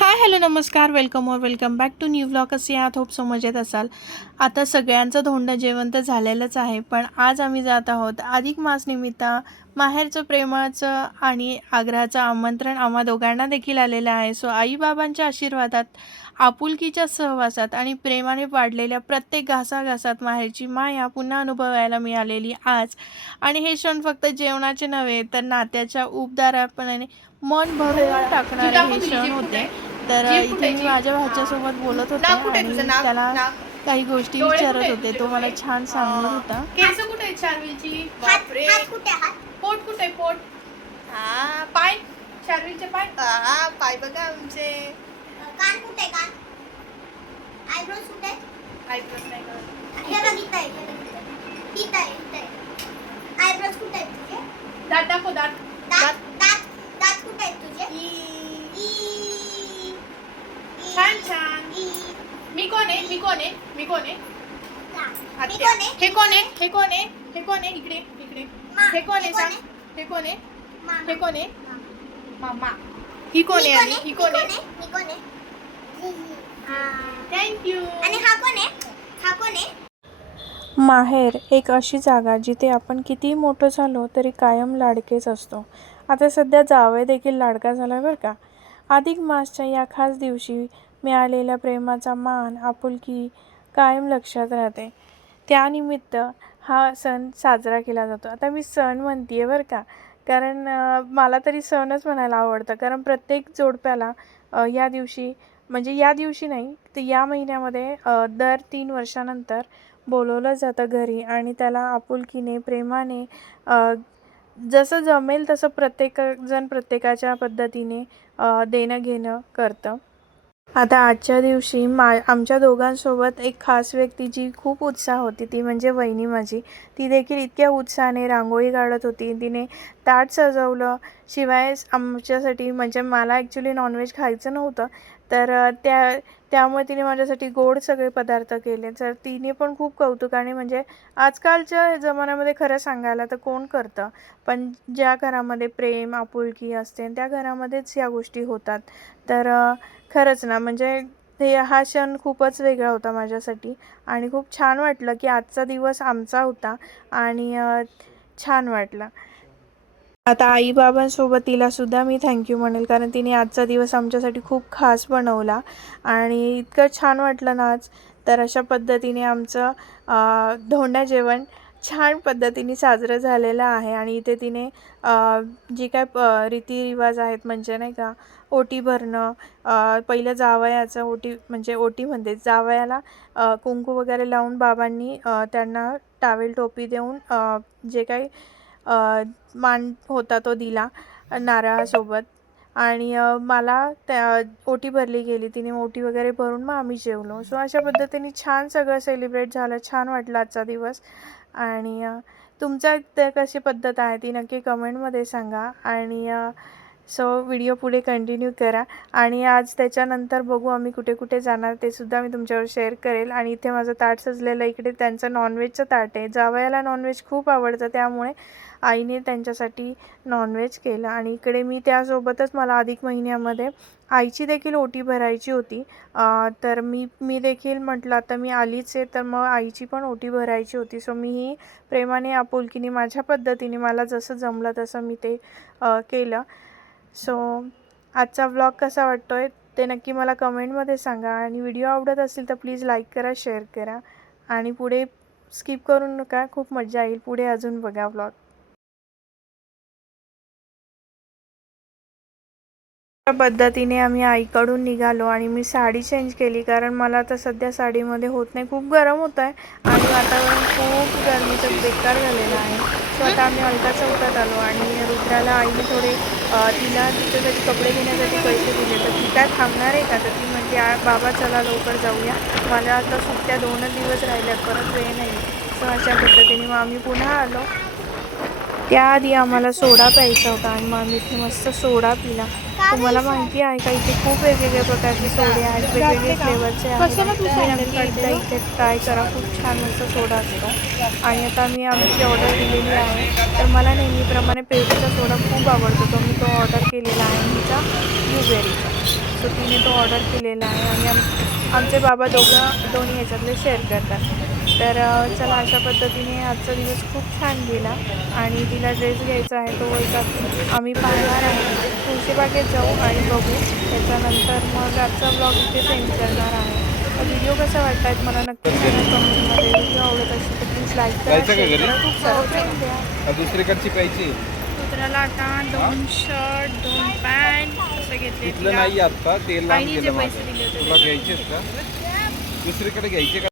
हाय hello नमस्कार welcome और welcome back to new vlog. कसे आहात? होप सो मजेत असाल. आता सगळ्यांचं धोंडं जेवण तर झालेलंच आहे, पण आज आम्ही जात आहोत अधिक मास निमित्त माहेरचं प्रेमाचं आणि आग्रहाचं आमंत्रण आम्हा दोघांना देखील आलेलं आहे. सो आईबाबांच्या आशीर्वादात, आपुलकीच्या सहवासात आणि प्रेमाने वाढलेल्या प्रत्येक घासाघासात माहेरची माया पुन्हा अनुभवायला मिळालेली आज. आणि हे क्षण फक्त जेवणाचे नव्हे तर नात्याच्या उबदारपणाने मन भरून टाकणारे हे क्षण होते. तर इथे मी माझ्या भाच्यासोबत बोलत होते आणि त्याला काही गोष्टी विचारत होते. तो मला छान सांगत होता. केस कुठे आहे शार्विलची? बापरे. पोट कुठे आहे? पोट. हा. पाय शार्विलचे पाय. हा पाय बघा आमचे. कान कुठे आहे? कान. आयब्रोज कुठे आहे? आयब्रोज नाही करत. हे बघ इथं आहे. इथं आहे. इथं आहे. आयब्रोज कुठे आहेत तुझे? दात दाखव. दात दात दात दात कुठे आहेत तुझे? छान छान. ई मी कोण आहे? मी कोण आहे? मी कोण आहे? मी कोण आहे? हे कोण आहे? हे कोण आहे? हे कोण आहे? इकडे इकडे. हे कोण आहे? सांग. हे कोण आहे? हे कोण आहे? मामा. ही कोण आहे? आणि ही कोण आहे? मी कोण आहे? थँक्यू. आणि हा कोण आहे? हा कोण आहे? माहेर एक अशी जागा जिथे आपण किती मोठं झालो तरी कायम लाडकेच असतो. आता सध्या जावई देखील लाडका झाला बरं का. अधिक मासच्या या खास दिवशी मिळालेल्या प्रेमाचा मान, आपुलकी कायम लक्षात राहते. त्यानिमित्त हा सण साजरा केला जातो. आता मी सण म्हणते बरं का, कारण मला तरी सणच म्हणायला आवडतं. कारण प्रत्येक जोडप्याला या दिवशी, म्हणजे या दिवशी नाही तर या महिन्यामध्ये दर 3 वर्षानंतर बोलवलं जातं घरी आणि त्याला आपुलकीने, प्रेमाने जसं जमेल तसं प्रत्येकजण प्रत्येकाच्या पद्धतीने देणं घेणं करतं. आता आजच्या दिवशी आमच्या दोघांसोबत एक खास व्यक्ती जी खूप उत्साह होती ती म्हणजे वहिनी माझी. ती देखील इतक्या उत्साहाने रांगोळी काढत होती. तिने ताट सजवलं. शिवाय आमच्यासाठी, म्हणजे मला ॲक्च्युली नॉनव्हेज खायचं नव्हतं, तर त्यामुळे तिने माझ्यासाठी गोड सगळे पदार्थ केले. तर तिने पण खूप कौतुकाने, म्हणजे आजकालच्या जमान्यामध्ये खरं सांगायला तर कोण करतं, पण ज्या घरामध्ये प्रेम आपुलकी असते त्या घरामध्येच या गोष्टी होतात. तर खरंच ना, म्हणजे हा क्षण खूपच वेगळा होता माझ्यासाठी आणि खूप छान वाटलं की आजचा दिवस आमचा होता आणि छान वाटलं. आता आईबाबांसोबत तिलासुद्धा मी थँक्यू म्हणेल, कारण तिने आजचा दिवस आमच्यासाठी खूप खास बनवला आणि इतकं छान वाटलं ना आज. तर अशा पद्धतीने आमचं धोंडा जेवण छान पद्धतीने साजरं झालेलं आहे. आणि इथे तिने जी काय रीतिरिवाज आहेत, म्हणजे नाही का, ओटी भरणं, पहिलं जावयाचं ओटी, म्हणजे ओटीमध्ये जावयाला कुंकू वगैरे लावून बाबांनी त्यांना टावेल टोपी देऊन जे काही मान होता तो दिला नारळासोबत. आणि मला त्या ओटी भरली गेली. तिने ओटी वगैरे भरून मग आम्ही जेवलो. सो अशा पद्धतीने छान सगळं सेलिब्रेट झालं. छान वाटलं आजचा दिवस. आणि तुमचा ते कशी पद्धत आहे ती नक्की कमेंटमध्ये सांगा. आणि सो व्हिडिओ पुढे कंटिन्यू करा. आणि आज त्याच्यानंतर बघू आम्ही कुठे कुठे जाणार ते सुद्धा मी तुमच्यावर शेअर करेल. आणि इथे माझं ताट सजलेलं, इकडे त्यांचं नॉनव्हेजचं ताट आहे. जावयाला नॉनव्हेज खूप आवडतं, त्यामुळे आईने त्यांच्यासाठी नॉनव्हेज केलं. आणि इकडे मी त्यासोबतच मला अधिक महिन्यामध्ये आईची देखील ओटी भरायची होती. तर मी देखील म्हटलं आता मी आलीच आहे तर मग आईची पण ओटी भरायची होती. सो मीही प्रेमाने आपुलकीने माझ्या पद्धतीने मला जसं जमलं तसं मी ते केलं. सो आजचा व्लॉग कसा वाटतो आहे ते नक्की मला कमेंटमध्ये सांगा. आणि व्हिडिओ आवडत असेल तर प्लीज लाईक करा, शेअर करा आणि पुढे स्किप करू नका. खूप मजा येईल. पुढे अजून बघा व्लॉग. त्या पद्धतीने आम्ही आईकडून निघालो आणि मी साडी चेंज केली, कारण मला आता सध्या साडीमध्ये होत नाही. खूप गरम होत आहे आणि वातावरण खूप गरमीचं बेकार झालेलं आहे. सो आता आम्ही अलका चौकात आलो आणि रुद्राला आईने थोडे तिला तिच्यासाठी कपडे घेण्यासाठी पैसे दिले. तर ती काय थांबणार आहे का? तर ती म्हणजे बाबा चला लवकर जाऊया, मला आता सुट्ट्या 2च दिवस राहिल्यात, परत वेळ नाही. सो अशा पद्धतीने मग आम्ही पुन्हा आलो. त्याआधी आम्हाला सोडा प्यायचा होता आणि मग आम्ही इथे मस्त सोडा पिला. तुम्हाला माहिती आहे का, इथे खूप वेगवेगळ्या प्रकारचे सोडे आहेत, वेगवेगळे फ्लेवरचे आहेत. तुम्ही नक्की एकदा इथे ट्राय करा. खूप छान मस्त सोडा असतो. आणि आता मी आमची ऑर्डर दिलेली आहे. तर मला नेहमीप्रमाणे पेरूचा सोडा खूप आवडतो, तो मी ऑर्डर केलेला आहे, हिचा ब्लूबेरीचा. सो तिने तो ऑर्डर केलेला आहे आणि आमचे बाबा दोन्ही ह्याच्यातले शेअर करतात. तर चला अशा पद्धतीने आजचा दिवस खूप छान गेला आणि तिला ड्रेस घ्यायचा आहे तो एका आम्ही पाहणार आहे. तुळशीबागेत जाऊ आणि बघू. त्याच्यानंतर मग आजचा ब्लॉग इथे सेंड करणार आहे. व्हिडिओ कसा वाटतायत मला नक्की सांगा कमेंटमध्ये. व्हिडिओ आवडत असेल तर प्लीज लाईक करा, शेअर करा, खूप सारं द्या. दुसरीकडची प्यायची कुत्र्याला आता 2 शर्ट 2 पॅन्ट असं घेतले तिथलं नाही आता ते लांब आईने जे गेलं पैसे माझं. दिले होते तुला घ्यायचेच का दुसरीकडे घ्यायचे का